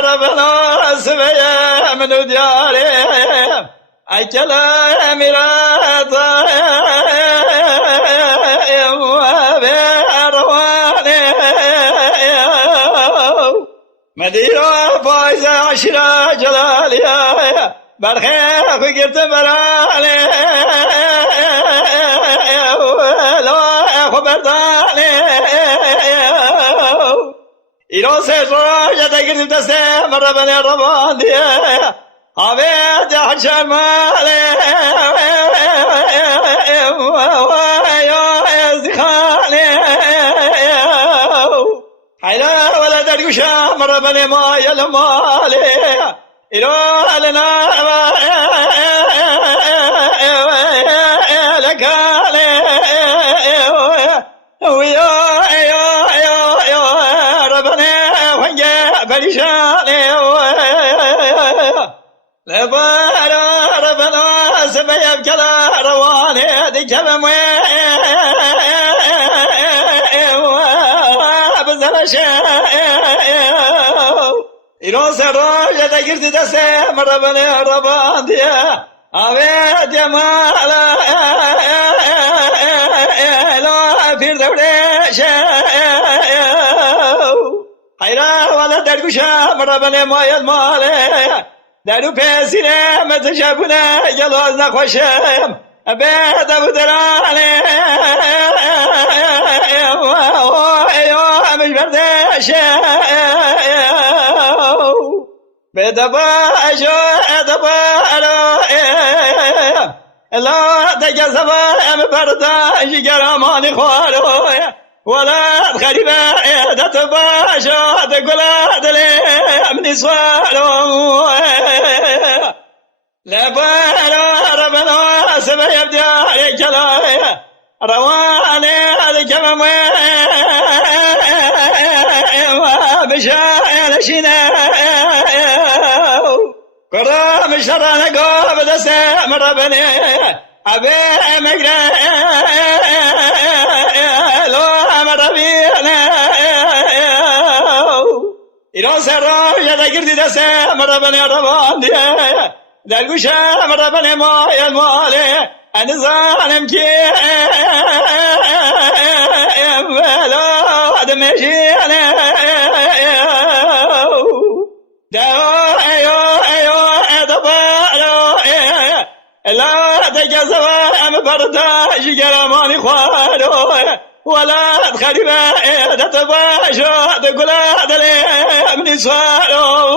ربنا سبيا من دياري أكل أميرات مدينة فايزة عشرة جلالية برخيخ قلت برالي لا خبرداني إلو سجراجة تقرد دسته مرة بني الربان ديه عبيد حشر مالي يا زخاني حيلا ولا درقشا مرة بني ما يلمالي إلو لنا لكالي فريشاني لبارا ربنا سبيب كلا رواني دي كبم بزرشا إلو سراجة تقرد دسته مربني ربان ديا عبيد يا مالا لا فير دوليشا حيرا ولا درگوشا مربني مايل مالي درو پیسینه متشبونه جلوز نخوشم بید ابو درانه مش بردشه بید باشو ادبارو لا تجذبه مبردش گرامانی خوارو ولد خريبة عيدت باشا تقول دلي من سوالو لبارا ربنا سبا يبدي عليك لا رواني هذه كمام بشايل شنا كرام شرانا قوب دسم ربني أبي مقرأ إلى سراج يذكر دسته مربني ربان ديه دلگوشه مربني ما المالي أنا ظالم كي ولا دمشي أنا دعوا أيوه دبارو لا تجزوا أم برداش جرماني خوارو ولا تخرب عيدة باشا تقول دلي من سوالو